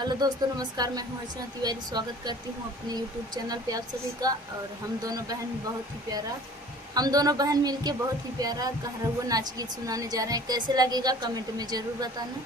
Hello दोस्तों, नमस्कार। मैं हूं अर्चना तिवारी। स्वागत करती हूं अपने यूट्यूब चैनल पे आप सभी का। और हम दोनों बहन मिलके बहुत ही प्यारा कहरहुआ नाच गीत सुनाने जा रहे हैं। कैसे लगेगा कमेंट में जरूर बताना।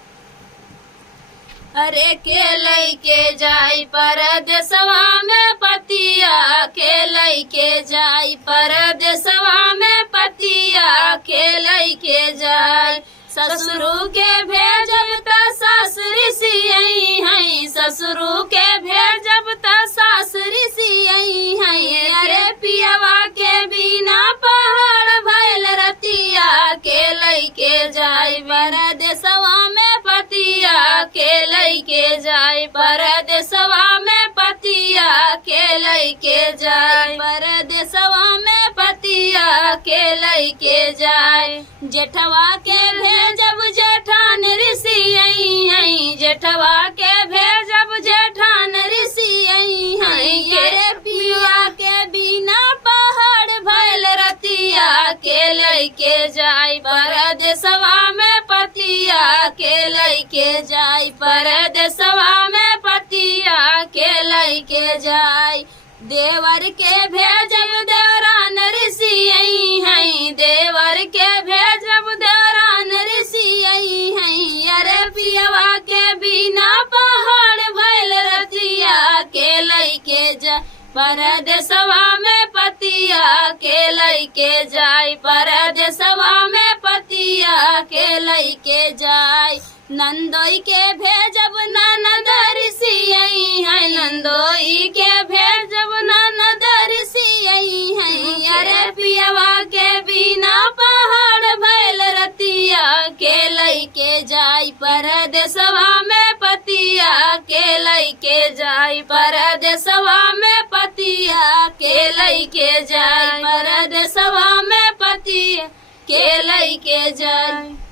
अरे के लइके जाई परदेसवा में पतिया, के लइके जाई परदेसवा में पतिया, के लइके जाई ससुरु के भेजब त सासुरी सियई हई, ससुरु के भेजब त सासुरी सियई हई। अरे पियवा के बिना पहाड़ भइल रतिया, के लइके जाई परदेसवा में पतिया, के लइके जाई परदेसवा में पतिया, के लइके जाई परदेसवा में पतिया, के लइके जाई। जेठवा के भेजब जेठान ऋषियई हई, जेठवा के भेजब जेठान ऋषियई हई। के पिया के बिना पहाड़ भइल रतिया, के लइके जाई परदेसवा में पतिया, के लइके जाई परदेसवा में पतिया, के लइके जाई। देवर के भेजब देवरान ऋषियई हई, देवर के भेजब देवरान ऋषियई हई। अरे पियवा के बिना पहाड़ भइल रतिया, के लइके जा परदेसवा में पतिया, के लइके जाई परदेसवा में पतिया, के लइके जाई। नंदोई के भेजब ननद ऋषियई हई, नंदोई के भेजब ननद ऋषियई हई। अरे पियवा के बिना पहाड़ भइल रतिया, के लइके जाई परदेसवा में पतिया, के लइके जाई परदेसवा में पतिया, के लइके जाई परदेसवा में पतिया, के लइके जाई।